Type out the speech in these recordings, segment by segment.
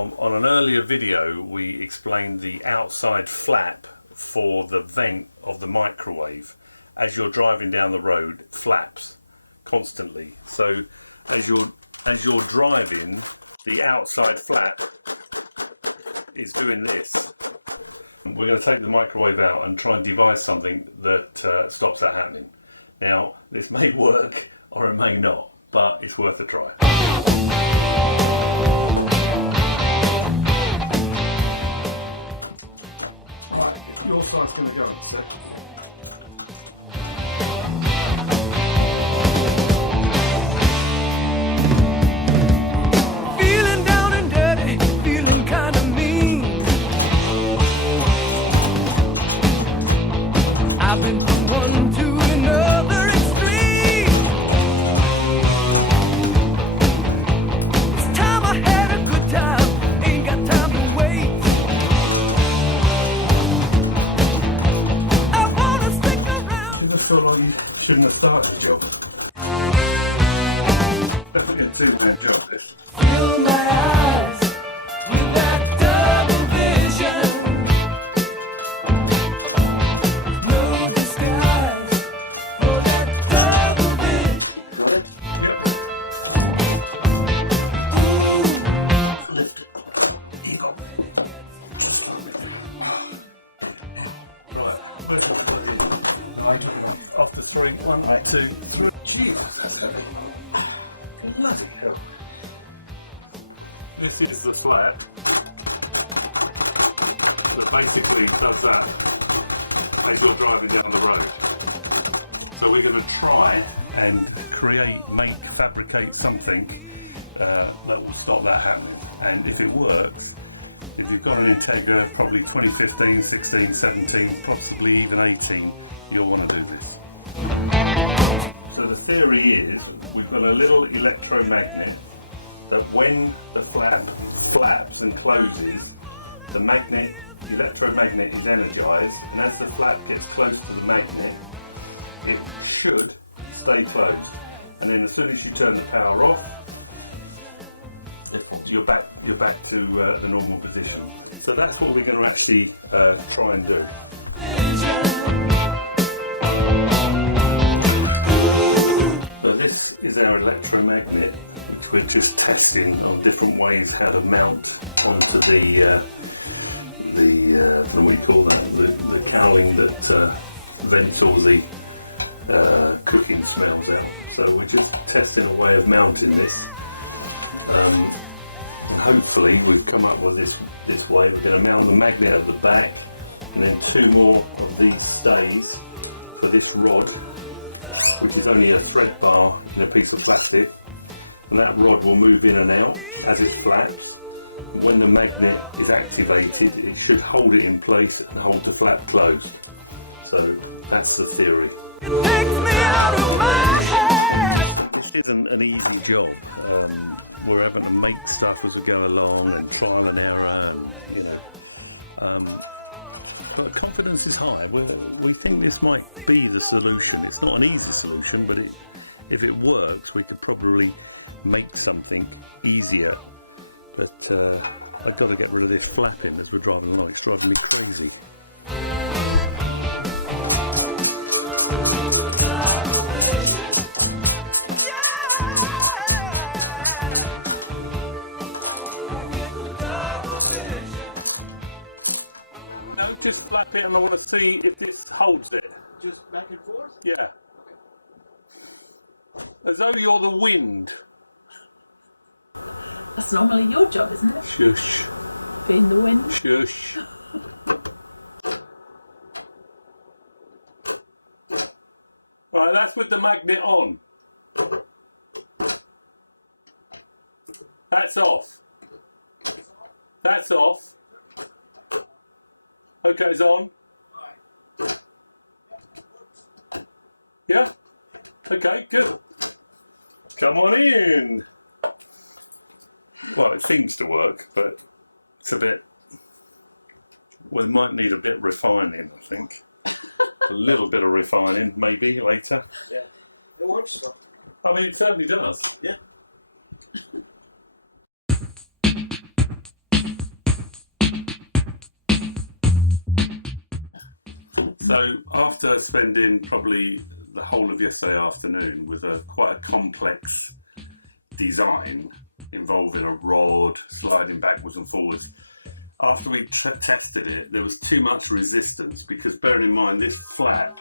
On an earlier video we explained the outside flap for the vent of the microwave. As you're driving down the road, it flaps constantly. So as you're driving, the outside flap is doing this. We're going to take the microwave out and try and devise something that stops that happening. Now, this may work or it may not, but it's worth a try. Right, your side's going to go in a sec. Feeling down and dirty, feeling kind of mean. I went from one to another extreme. This time I had a good time, ain't got time to wait. I wanna stick around. You just feel like you shouldn't have started the job. Definitely a two-man job, this. Fill my eyes with that double vision. No disguise for that double vision. Got it? Yep. Lift it. Here you go. Just drop it there. Now. Right, where's the plug in? No, I took it off. After three, one, Right. 2, 3. Jesus, that's heavy. Bloody hell. This is the flap that basically does that as you're driving down the road. So we're going to try and fabricate something that will stop that happening. And if it works, if you've got an Entegra, probably 2015, 16, 17, possibly even 18, you'll want to do this. So the theory is we've got a little electromagnet that when the flap flaps and closes, the electromagnet is energized, and as the flap gets close to the magnet, it should stay closed. And then as soon as you turn the power off, It falls. you're back to the normal position. So that's what we're going to actually try and do. So this is our electromagnet, which we're just testing on different ways how to mount onto the I don't know what you call that, the cowling that vents all the cooking smells out. So we're just testing a way of mounting this, and hopefully we've come up with this way. We're going to mount the magnet at the back, and then 2 more of these stays for this rod, which is only a thread bar in a piece of plastic, and that rod will move in and out as it flaps. When the magnet is activated, it should hold it in place and hold the flap closed. So that's the theory. Takes me out of my head. This isn't an easy job. We're having to make stuff as we go along and trial and error, and but confidence is high. We think this might be the solution. It's not an easy solution, but if it works, we could probably make something easier. But I've got to get rid of this flapping as we're driving along. It's driving me crazy. No, just flap it, and I want to see if this holds it. Just back and forth? Yeah. As though you're the wind. That's normally your job, isn't it? Shush. Being the wind. Shush. Right, that's with the magnet on. That's off. That's off. Okay, it's on. Yeah? Okay, good. Come on in. Well, it seems to work, but it's a bit... Well, it might need a bit refining, I think. A little bit of refining, maybe, later. Yeah. It works, so. I mean, it certainly does. Yeah. So after spending probably the whole of yesterday afternoon with quite a complex design involving a rod sliding backwards and forwards, after we tested it, there was too much resistance, because bearing in mind this flap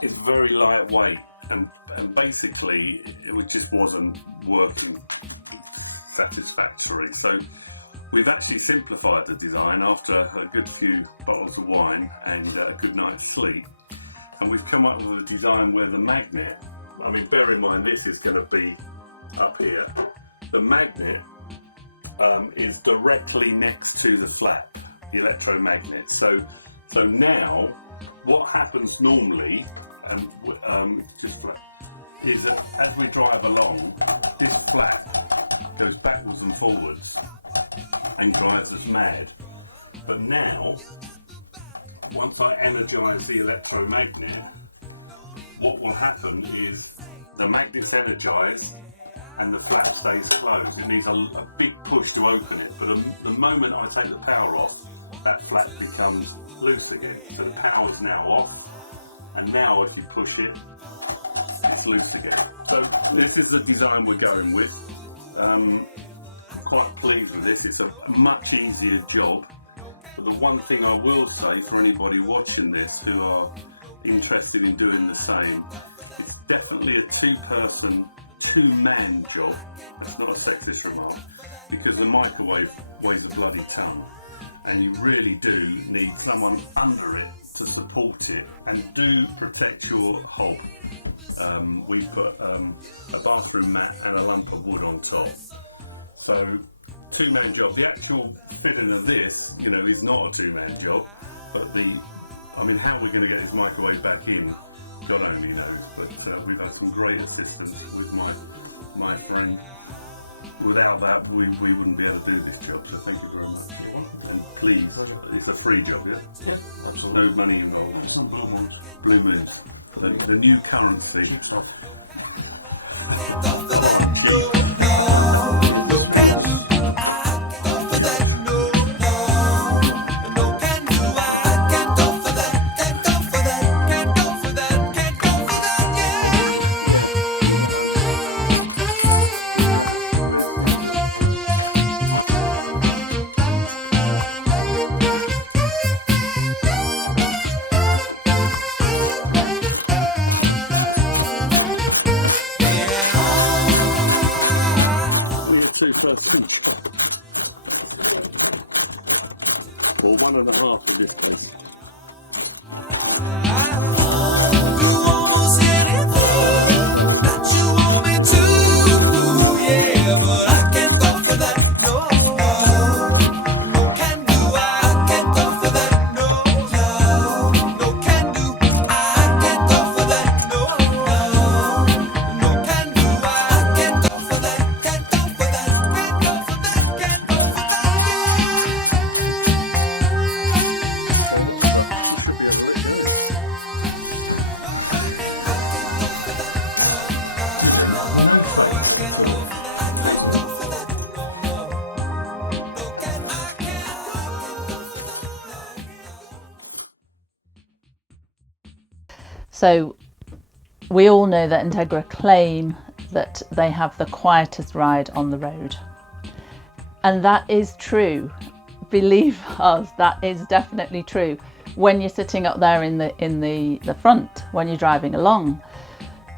is very lightweight, and basically it just wasn't working satisfactory. So we've actually simplified the design after a good few bottles of wine and a good night's sleep, and we've come up with a design where the magnet, I mean, bear in mind this is going to be up here, the magnet is directly next to the flap, the electromagnet. So now what happens normally, and just flap, is that as we drive along, this flap goes backwards and forwards and drives us mad. But now, once I energise the electromagnet, what will happen is the magnet's energised and the flap stays closed. It needs a big push to open it, but the moment I take the power off, that flap becomes loose again. So the power's now off, and now if you push it, it's loose again. So this is the design we're going with. I'm quite pleased with this. It's a much easier job. But the one thing I will say for anybody watching this who are interested in doing the same, it's definitely a two-man job. That's not a sexist remark, because the microwave weighs a bloody ton, and you really do need someone under it to support it, and do protect your hob. We've put a bathroom mat and a lump of wood on top. So two-man job. The actual fitting of this, you know, is not a two-man job, but I mean, how we're going to get this microwave back in, God only knows. But we've had some great assistance with my friend. Without that, we wouldn't be able to do this job. So thank you very much. You're welcome. And please, Pleasure. It's a free job, yeah? Yeah, absolutely. No money involved. Oh, some blue moons. Blue moons, the new currency. Cheap stuff. Come on, cheap. This means... We a two-person job. Or 1.5 in this case. It's an old one. Okay, that was up. You should be able to let go. You do have no faith at all. I do. So we all know that Entegra claim that they have the quietest ride on the road. And that is true. Believe us, that is definitely true when you're sitting up there in the front when you're driving along.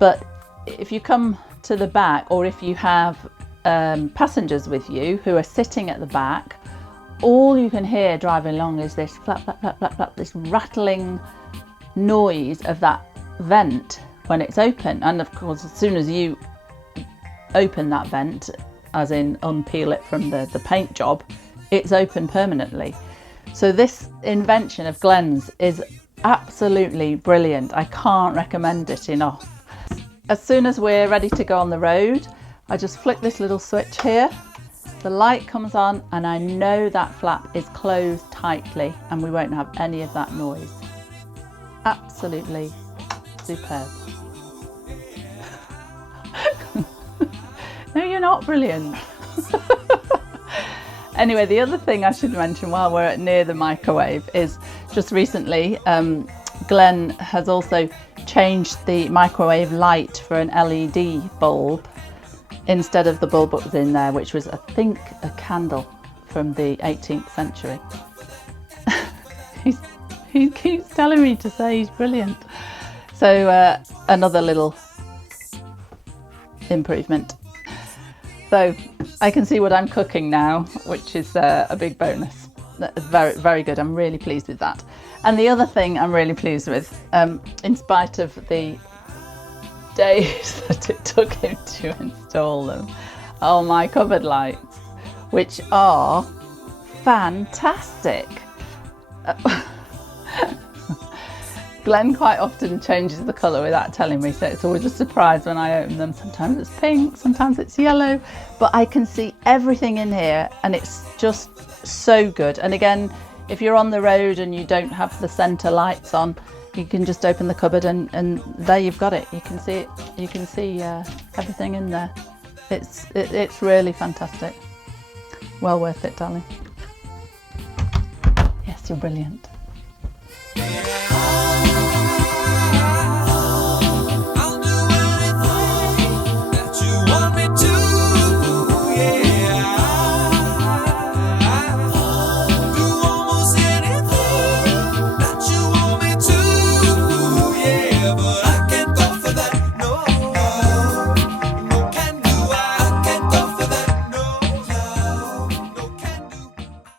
But if you come to the back, or if you have passengers with you who are sitting at the back, all you can hear driving along is this flap, flap, flap, flap, flap, this rattling noise of that vent when it's open. And of course, as soon as you open that vent, as in unpeel it from the paint job, it's open permanently. So this invention of Glenn's is absolutely brilliant. I can't recommend it enough. As soon as we're ready to go on the road, I just flick this little switch here, the light comes on, and I know that flap is closed tightly and we won't have any of that noise. Absolutely superb. No, you're not brilliant. Anyway, the other thing I should mention while we're near the microwave is just recently, Glenn has also changed the microwave light for an LED bulb instead of the bulb that was in there, which was, I think, a candle from the 18th century. He keeps telling me to say he's brilliant. So another little improvement. So I can see what I'm cooking now, which is a big bonus. Very, very good. I'm really pleased with that. And the other thing I'm really pleased with, in spite of the days that it took him to install them, are my cupboard lights, which are fantastic. Glenn quite often changes the colour without telling me, so it's always a surprise when I open them. Sometimes it's pink, sometimes it's yellow, but I can see everything in here and it's just so good. And again, if you're on the road and you don't have the centre lights on, you can just open the cupboard and there you've got it. You can see it. You can see everything in there. It's really fantastic. Well worth it, darling. Yes, you're brilliant. Yeah.